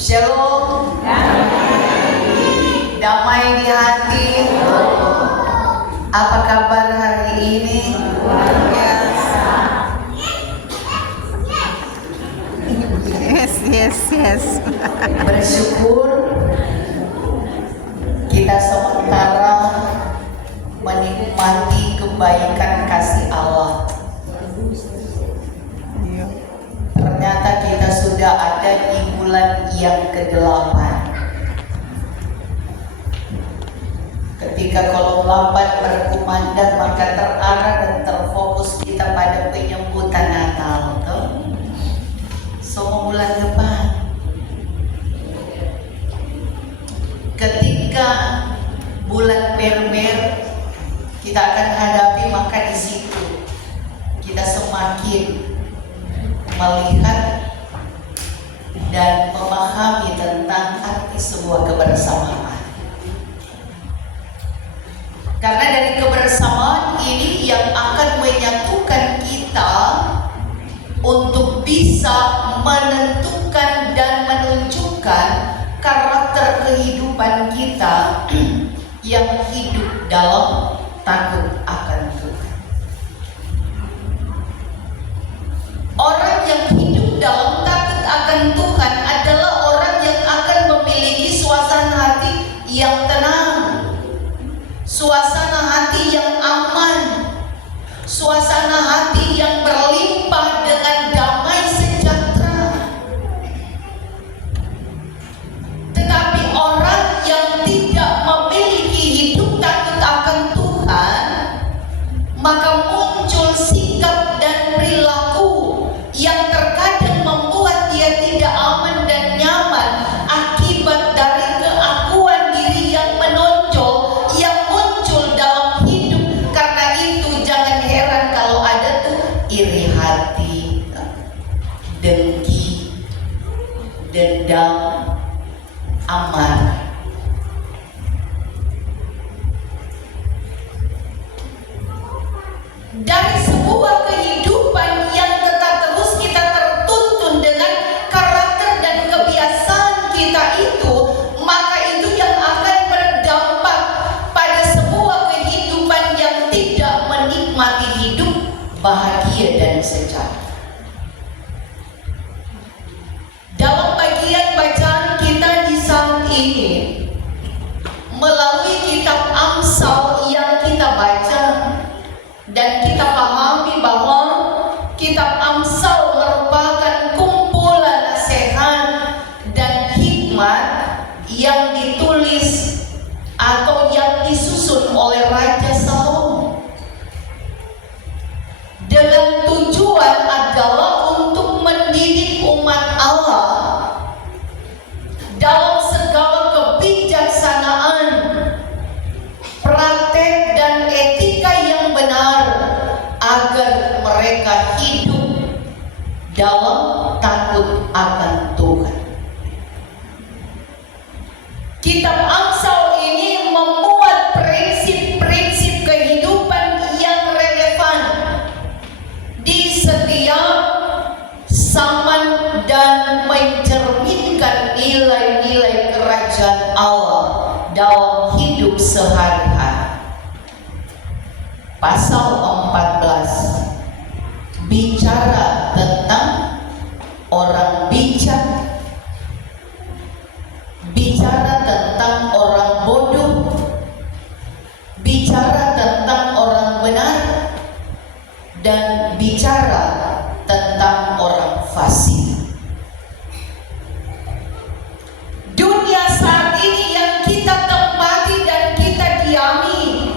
Shalom. Damai di hati. Apa kabar hari ini? Luar biasa. Yes. Bersyukur kita sementara menikmati kebaikan kasih Allah. Ternyata kita sudah ada di bulan yang ke-8. Ketika kalau lambat berkumandang, maka terarah dan terfokus kita pada penyambutan Natal. Semua bulan depan. Ketika bulan Berber kita akan hadapi, maka di situ kita semakin melihat dan memahami tentang arti sebuah kebersamaan. Karena dari kebersamaan ini yang akan menyatukan kita untuk bisa menentukan dan menunjukkan karakter kehidupan kita yang hidup dalam takut akan Tuhan. Orang yang hidup dalam takut akan Tuhan adalah orang yang akan memiliki suasana hati yang tenang, suasana hati yang aman, suasana hati yang berlimpah dengan damai sejahtera. Tetapi orang yang tidak memiliki hidup takut akan Tuhan, maka muncul sikap dan perilaku yang terkadang membuat dia tidak aman dan nyaman akibat dari keakuan diri yang menonjol yang muncul dalam hidup. Karena itu jangan heran kalau ada tuh iri hati, dengki, dendam, amarah. Dari sebuah kehidupan yang tetap terus kita tertuntun dengan karakter dan kebiasaan kita itu, maka itu yang akan berdampak pada sebuah kehidupan yang tidak menikmati hidup bahagia dan sejahtera. Dalam bagian bacaan kita di saat ini, melalui kitab Amsal yang kita baca, dan kita pahami bahwa kitab Amsal merupakan kumpulan nasihat dan hikmat yang ditulis atau yang disusun oleh Raja Salomo dengan tujuan adalah untuk mendidik umat Allah dalam segala kebijaksanaan, praktek dan etika yang benar agar mereka hidup dalam takut akan Tuhan. Kitab Amsal ini memuat prinsip-prinsip kehidupan yang relevan di setiap zaman dan mencerminkan nilai-nilai kerajaan Allah dalam hidup sehari-hari. Pasal 14 bicara tentang orang bijak, bicara tentang orang bodoh, bicara tentang orang benar, dan bicara tentang orang fasik. Dunia saat ini yang kita tempati dan kita diami,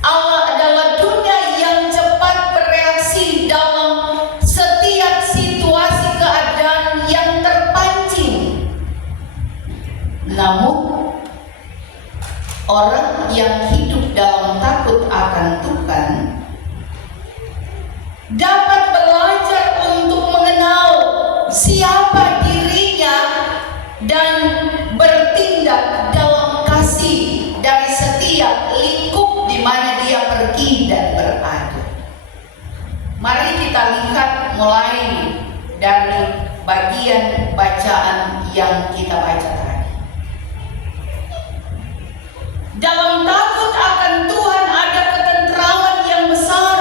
Allah adalah dunia yang cepat bereaksi dalam setiap situasi keadaan yang terpancing. Namun orang yang hidup dalam takut akan Tuhan dapat belajar untuk mengenal siapa dirinya dan bertindak dalam kasih dari setiap lingkup di mana dia pergi dan berada. Mari kita lihat mulai dari bagian bacaan yang kita baca tadi. Dalam takut akan Tuhan ada ketentraman yang besar,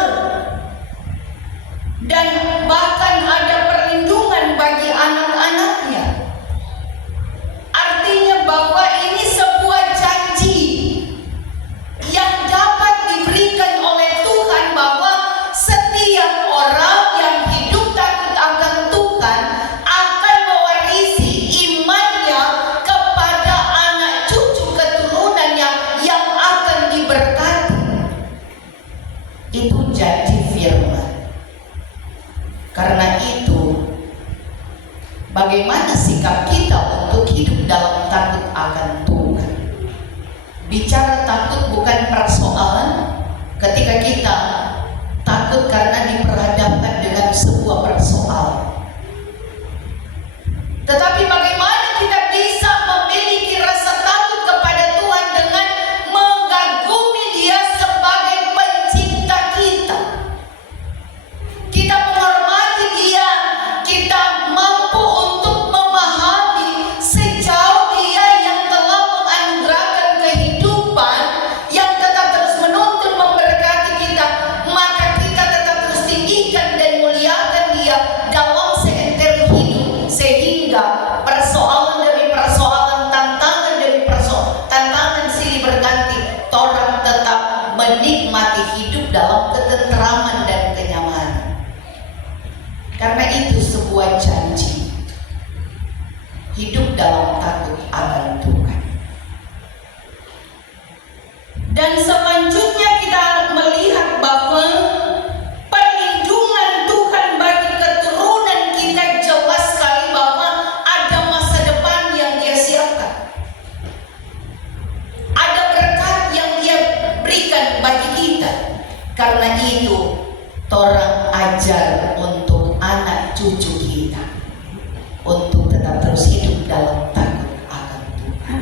dan bahkan ada perlindungan bagi anak-anaknya. Artinya bahwa ini sebuah janji yang dapat diberikan oleh Tuhan, bahwa setiap orang yang hidup takut akan Tuhan akan mewarisi imannya kepada anak cucu keturunannya yang akan diberkati. Itu janji firman. Karena itu, bagaimana sikap kita untuk hidup dalam takut akan Tuhan? Bicara takut bukan persoalan ketika kita takut karena diperhadapkan dengan sebuah persoalan. Tetapi bagaimana kita bisa memiliki rasa takut kepada Tuhan dengan mengagumi Dia sebagai pencipta kita. Kita menghormati Dia, kita mampu untuk memahami sejauh Dia yang telah menganugerahkan kehidupan yang tetap terus menuntun memberkati kita, maka kita tetap terus tinggikan dan muliakan Dia dalam seentero hidup, sehingga persoalan demi persoalan, tantangan demi tantangan silih berganti, orang tetap menikmati hidup dalam ketenteraman dan kenyamanan. Karena itu sebuah janji hidup dalam takut akan Tuhan. Dan selanjutnya kita melihat bahwa perlindungan Tuhan bagi keturunan kita jelas sekali, bahwa ada masa depan yang Dia siapkan. Ada berkat yang Dia berikan bagi kita. Karena itu, torang ajar untuk anak cucu kita untuk tetap terus hidup dalam takut akan Tuhan.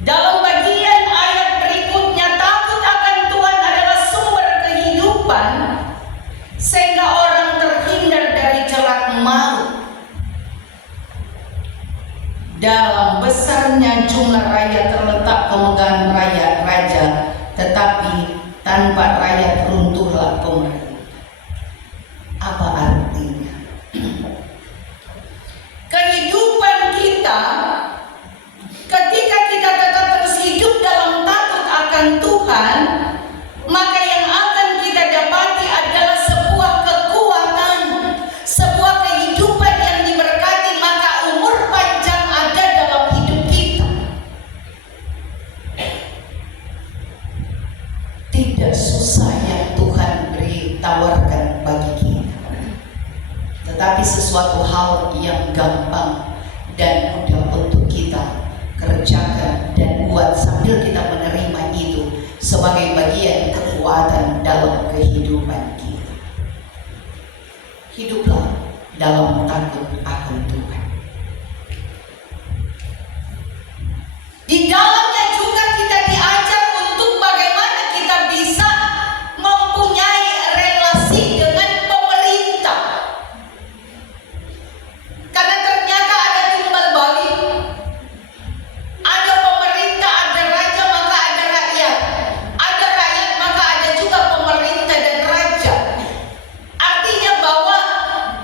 Dalam bagian ayat berikutnya, takut akan Tuhan adalah sumber kehidupan sehingga orang terhindar dari celak maut. Dalam besarnya jumlah rakyat terletak kemegahan raja, tetapi tanpa rakyat runtuhlah pemerintah. Apa artinya? Kehidupan kita, ketika kita tetap terus hidup dalam takut akan Tuhan, maka yang akan kita dapati adalah sebuah kekuatan, sebuah kehidupan yang diberkati, maka umur panjang ada dalam hidup kita. Tidak susah yang Tuhan tawarkan bagi kita, tetapi sesuatu hal yang gampang dan mudah untuk kita kerjakan dan buat sambil kita menerima itu sebagai bagian kekuatan dalam kehidupan kita. Hiduplah dalam takut akan Tuhan. Di dalamnya juga kita diajar untuk bagaimana kita bisa mempunyai relasi dengan pemerintah. Karena ternyata ada timbal balik. Ada pemerintah, ada raja, maka ada rakyat. Ada rakyat, maka ada juga pemerintah dan raja. Artinya bahwa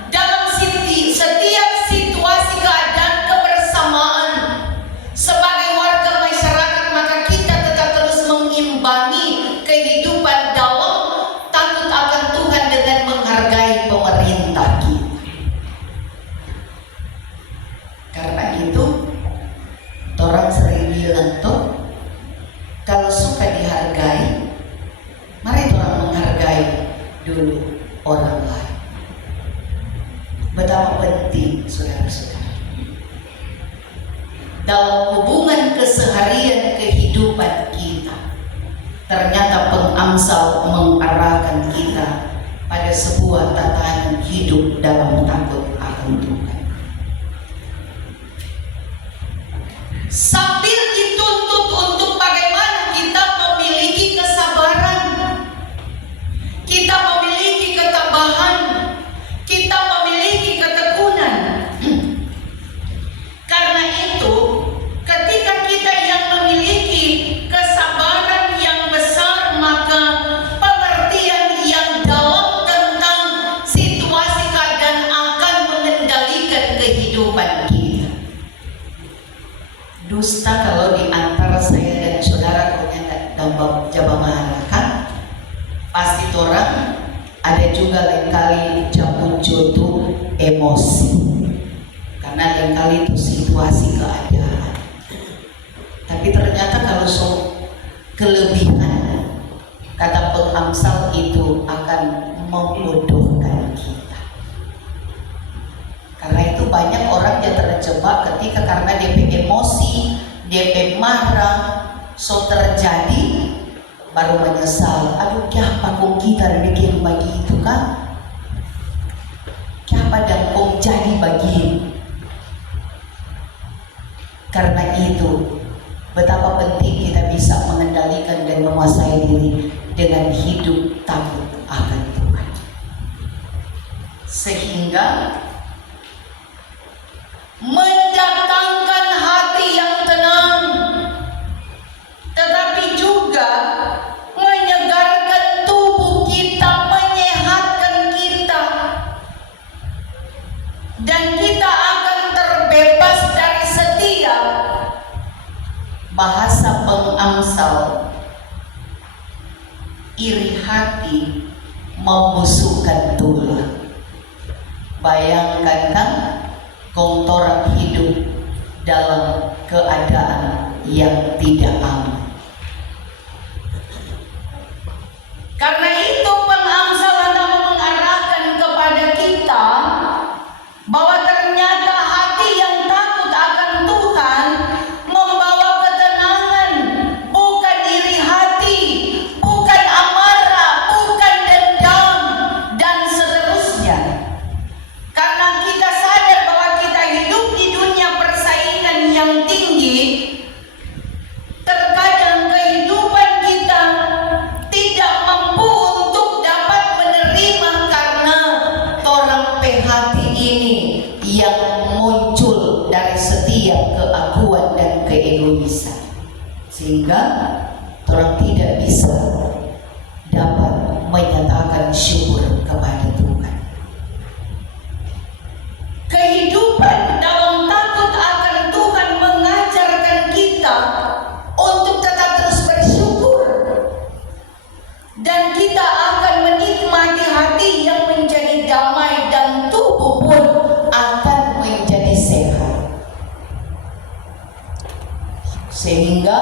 dalam setiap situasi keadaan kebersamaan sebagai warga masyarakat, maka kita tetap terus mengimbangi kehidupan dalam takut akan Tuhan dengan menghargai pemerintah kita. Karena itu, orang sering bilang tuh, kalau suka dihargai, mari orang menghargai dulu orang lain. Betapa penting, saudara-saudara, dalam hubungan keseharian kehidupan kita, ternyata pengangsal mengarahkan kita pada sebuah tatanan hidup dalam takut akan Tuhan. Sambil dituntut untuk bagaimana kita memiliki kesabaran, kita memiliki pasti orang ada juga lain kali yang muncul tuh emosi, karena lain kali itu situasi keadaan. Tapi ternyata kalau kelebihan kata pengamsal itu akan membodohkan kita. Karena itu banyak orang yang terjebak ketika karena dia emosi, dia marah, so terjadi baru menyesal. Aduh, kenapa kong kita bikin begitu kan? Kenapa dan kong jadi begini? Karena itu betapa penting kita bisa mengendalikan dan menguasai diri dengan hidup takut akan Tuhan, sehingga mendatangkan hati yang tenang, tetapi juga menyegarkan tubuh kita, menyehatkan kita, dan kita akan terbebas dari setiap bahasa pengamsal iri hati membusukkan tulang. Bayangkan kan, orang hidup dalam keadaan yang tidak aman. Karena itu pengamsal adalah mengarahkan kepada kita bahwa ternyata hati yang takut akan Tuhan membawa ketenangan, bukan iri hati, bukan amarah, bukan dendam, dan seterusnya. Karena kita sadar bahwa kita hidup di dunia persaingan yang tinggi, terkadang kehidupan kita tidak mampu untuk dapat menerima karena orang hati ini yang muncul dari setiap keakuan dan keegoisan, sehingga orang tidak bisa dapat menyatakan syukur kepada Tuhan. Kehidupan dalam takut akan Tuhan mengajarkan kita untuk tetap terus bersyukur, dan kita akan menikmati hati yang menjadi damai dan tubuh pun akan menjadi sehat. Sehingga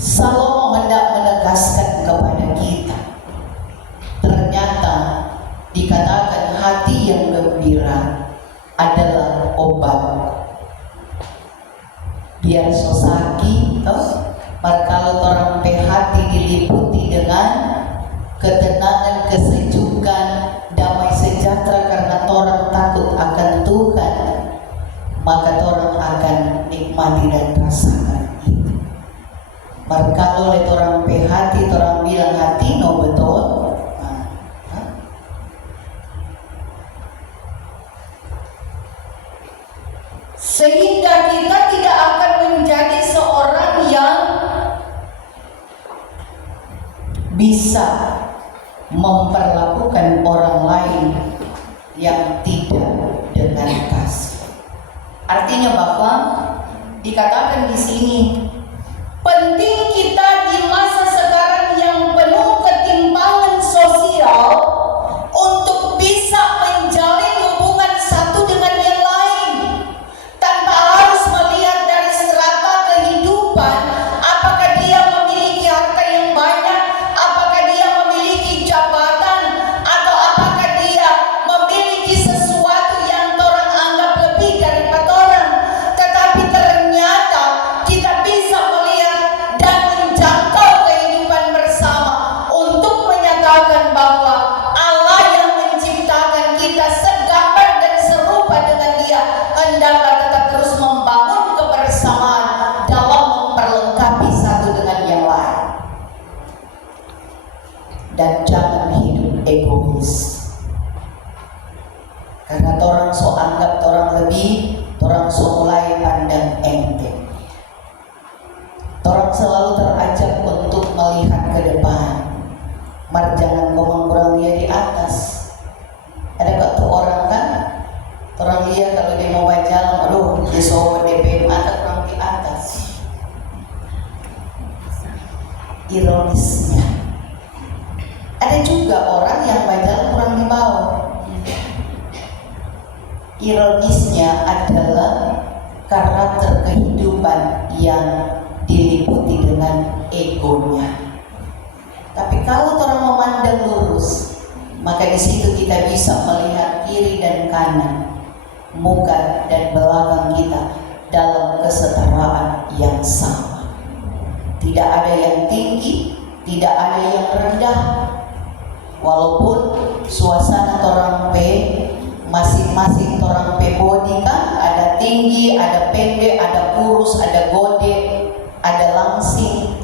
Salomo hendak menegaskan kepada kita, ternyata dikatakan hati yang gembira adalah obat. Biar sosaki, kalau orang hati diliputi dengan ketenangan, kesejukan, damai sejahtera karena orang takut akan Tuhan, maka orang akan nikmati dan rasakan itu. Kalau oleh orang hati, orang bilang hati no betul. Sehingga kita tidak akan menjadi seorang yang bisa memperlakukan orang lain yang tidak dengan kasih. Artinya bahwa dikatakan di sini, penting kita di masa sekarang yang penuh ketimpangan sosial untuk bisa menjalin hubungan satu dengan yang lain tanpa harus melihat dari strata kehidupan, apakah dia memiliki harta yang banyak, apakah dia memiliki jabatan, atau apakah dia memiliki sesuatu yang orang anggap lebih daripada orang. Tetapi ternyata kita bisa melihat dan menjangkau kehidupan bersama untuk menyatakan bahwa Allah yang menciptakan kita segambar dan serupa dengan Dia hendaklah tetap terus membangun kebersamaan dalam memperlengkapi satu dengan yang lain, dan jangan hidup egois. Karena orang so anggap orang lebih, orang so mulai pandang enteng. Orang selalu terajak untuk melihat ke depan. Mar jangan kurang dia di atas. Ada waktu orang kan, orang lihat kalau dia mau berjalan, aduh dia so DP mata orang di atas. Ironisnya, juga orang yang badan kurang dibawa. Ironisnya adalah karakter kehidupan yang diliputi dengan egonya. Tapi kalau orang memandang lurus, maka di situ kita bisa melihat kiri dan kanan, muka dan belakang kita dalam kesetaraan yang sama. Tidak ada yang tinggi, tidak ada yang rendah. Walaupun suasana orang masing-masing orang body kan, ada tinggi, ada pendek, ada kurus, ada gede, ada langsing.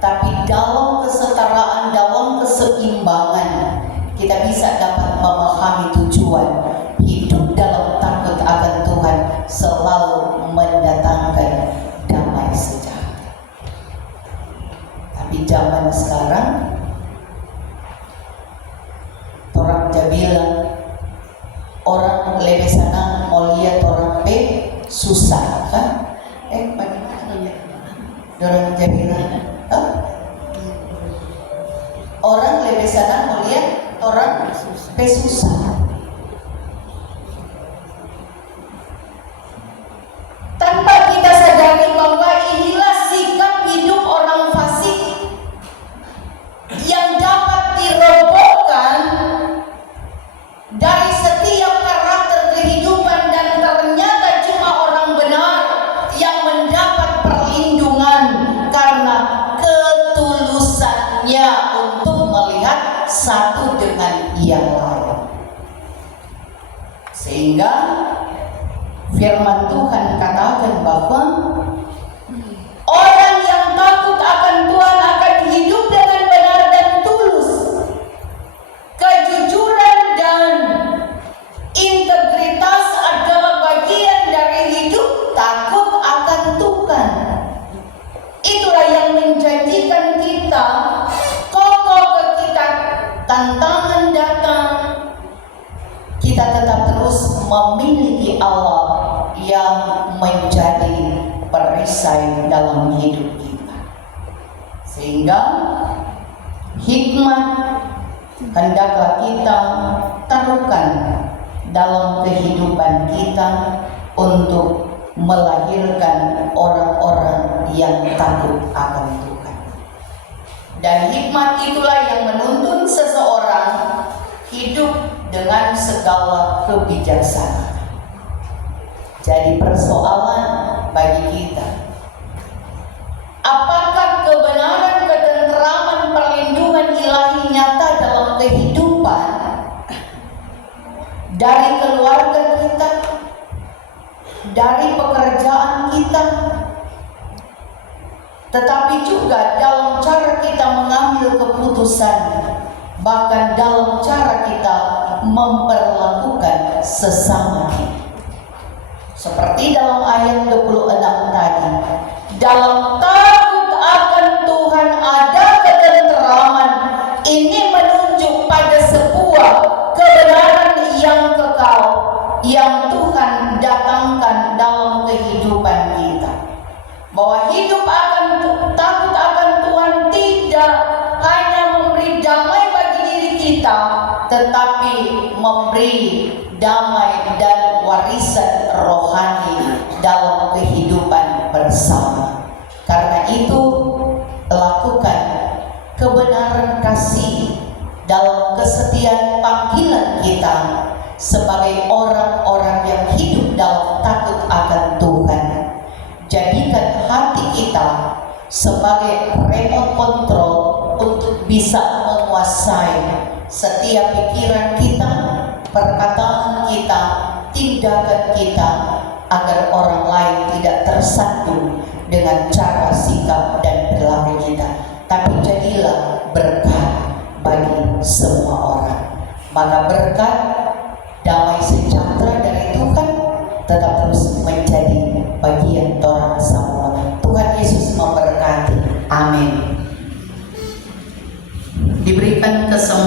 Tapi dalam kesetaraan, dalam keseimbangan, kita bisa dapat memahami tujuan hidup dalam takut akan Tuhan selalu mendatangkan damai sejahtera. Tapi zaman sekarang orang bilang orang lebih senang mau lihat orang susah kan? Bagaimana ya? Orang bilang orang lebih senang mau lihat orang susah. Tanpa kita sadari bahwa inilah sikap hidup orang fasik yang dapat dirobohkan dari setiap karakter kehidupan, dan ternyata cuma orang benar yang mendapat perlindungan karena ketulusannya untuk melihat satu dengan yang lain. Sehingga firman Tuhan katakan bahwa orang yang takut akan Tuhan akan hidup dengan benar dan tulus. Kejujuran dan integritas adalah bagian dari hidup takut akan Tuhan. Itulah yang menjanjikan kita, kokoh ke kita, tantangan datang, kita tetap terus memiliki Allah yang menjadi perisai dalam hidup kita. Sehingga hikmat hendaklah kita taruhkan dalam kehidupan kita untuk melahirkan orang-orang yang takut akan Tuhan. Dan hikmat itulah yang menuntun seseorang hidup dengan segala kebijaksanaan. Jadi persoalan bagi kita, apakah kebenaran, ketenteraman, perlindungan ilahi nyata dalam kehidupan dari keluarga kita, dari pekerjaan kita, tetapi juga dalam cara kita mengambil keputusan, bahkan dalam cara kita memperlakukan sesama kita. Seperti dalam ayat 26 tadi, dalam takut akan Tuhan ada ketenteraman. Ini menunjuk pada sebuah kebenaran yang kekal yang Tuhan datangkan dalam kehidupan kita. Bahwa hidup takut akan Tuhan tidak hanya memberi damai bagi diri kita, tetapi memberi damai dan warisan rohani dalam kehidupan bersama. Karena itu, lakukan kebenaran kasih dalam kesetiaan panggilan kita sebagai orang-orang yang hidup dalam takut akan Tuhan. Jadikan hati kita sebagai remote control untuk bisa menguasai setiap pikiran kita, perkataan kita, tindakan kita, agar orang lain tidak tersandung dengan cara sikap dan perilaku kita, tapi jadilah berkat bagi semua orang. Maka berkat damai sejahtera dari Tuhan tetap terus menjadi bagian orang semua. Tuhan Yesus memberkati. Amin. Diberikan kesempatan